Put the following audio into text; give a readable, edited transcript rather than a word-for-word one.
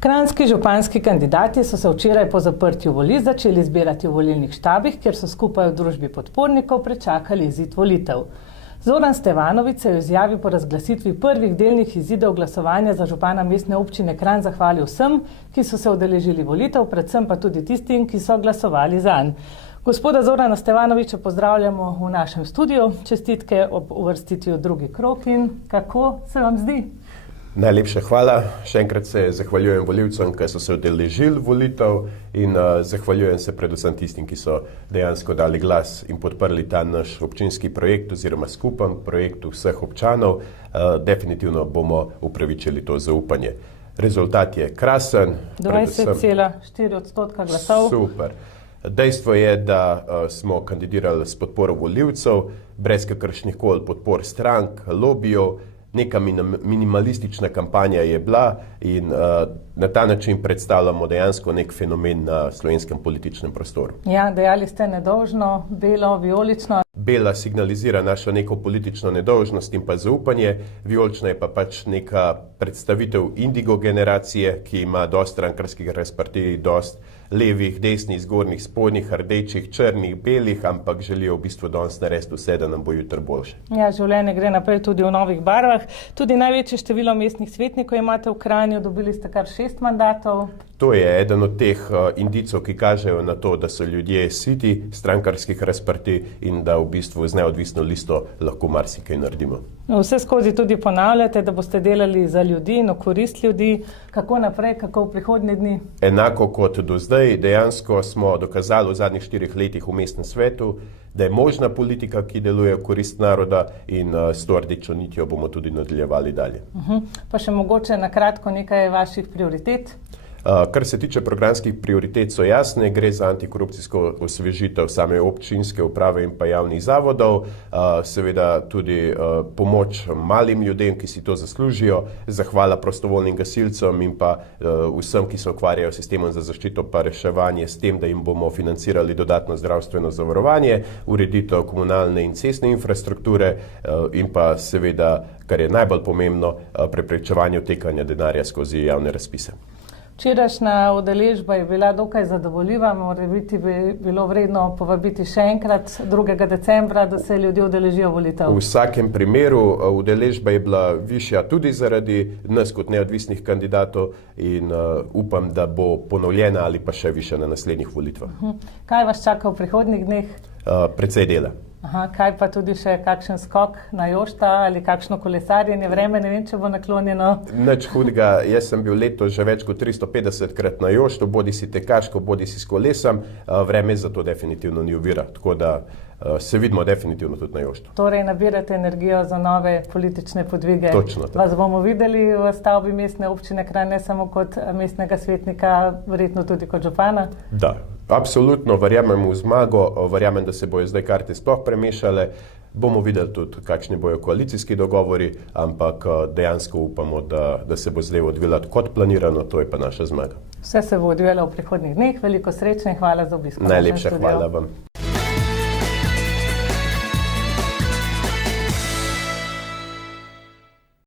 Kranjski županski kandidati so se včeraj po zaprtju volišč začeli zbirati v volilnih štabih, kjer so skupaj v družbi podpornikov prečakali izid volitev. Zoran Stevanović se je v izjavi po razglasitvi prvih delnih izidov glasovanja za župana mestne občine Kranj zahvalil vsem, ki so se udeležili volitev, predvsem pa tudi tistim, ki so glasovali zanj. Gospoda Zorana Stevanovića pozdravljamo v našem studiu. Čestitke ob uvrstitvi v drugi krog in kako se vam zdi? Najlepša hvala. Še enkrat se zahvaljujem volivcem, ki so se udeležili volitev in zahvaljujem se predvsem tistim, ki so dejansko dali glas in podprli ta naš občinski projekt oziroma skupen projekt vseh občanov. Definitivno bomo upravičili to zaupanje. Rezultat je krasen. 20,4% glasov. Super. Dejstvo je, da smo kandidirali s podporo volivcev, brez kakršnih koli podpor strank, lobijev. Neka minimalistična kampanja je bila in na ta način predstavljamo dejansko nek fenomen na slovenskem političnem prostoru. Ja, dejali ste nedolžno, belo, vijolično. Bela signalizira našo neko politično nedolžnost in pa zaupanje, vijolična je pa pač neka predstavitev indigo generacije, ki ima dost strankarskih razpartij, dost levih, desnih, zgornjih, spodnjih, rdečih, črnih, belih, ampak želijo v bistvu danes narediti vse, da nam bo jutri boljše. Ja, življenje gre naprej tudi v novih barvah. Tudi največje število mestnih svetnikov imate v Kranju, dobili ste kar 6 mandatov. To je eden od teh indicov, ki kažejo na to, da so ljudje siti strankarskih razprtij in da v bistvu z neodvisno listo lahko marsikaj naredimo. Vse skozi tudi ponavljate, da boste delali za ljudi in v korist ljudi. Kako naprej, kako v prihodnje dni? Enako kot do zdaj, dejansko smo dokazali v zadnjih 4 letih v mestnem svetu, da je možna politika, ki deluje v korist naroda in s to rdečo nitjo bomo tudi nadaljevali dalje. Pa še mogoče na kratko nekaj vaših prioritet? Kar se tiče programskih prioritet, so jasne, gre za antikorupcijsko osvežitev same občinske uprave in pa javnih zavodov, seveda tudi pomoč malim ljudem, ki si to zaslužijo, zahvala prostovoljnim gasilcem in pa vsem, ki se ukvarjajo s sistemom za zaščito pa reševanje, s tem, da jim bomo financirali dodatno zdravstveno zavarovanje, ureditev komunalne in cestne infrastrukture in pa seveda, kar je najbolj pomembno, preprečevanje odtekanja denarja skozi javne razpise. Včerajšnja udeležba je bila dokaj zadovoljiva, morebiti bi bilo vredno povabiti še enkrat 2. decembra, da se ljudje udeležijo volitev. V vsakem primeru udeležba je bila višja tudi zaradi nas kot neodvisnih kandidatov in upam, da bo ponovljena ali pa še višja na naslednjih volitvah. Kaj vas čaka v prihodnjih dneh? Precej dela. Kaj pa tudi še kakšen skok na Jošta ali kakšno kolesarjenje, vreme, ne vem, če bo naklonjeno? Nič hudega, jaz sem bil letos že več kot 350 krat na Joštu, bodi si tekaško, bodi si s kolesom, vreme za to definitivno ni ovira, tako da se vidimo definitivno tudi na Joštu. Torej nabirate energijo za nove politične podvige. Točno tako. Vas bomo videli v stavbi mestne občine Kranj, ne samo kot mestnega svetnika, verjetno tudi kot župana? Da, absolutno verjamem v zmago, verjamem, da se bojo zdaj karte sploh premešale, bomo videli tudi, kakšni bojo koalicijski dogovori, ampak dejansko upamo, da se bo zdaj odvila kot planirano, to je pa naša zmaga. Vse se bo odvijalo v prihodnjih dneh, veliko sreče in hvala za obisk. Najlepša hvala vam.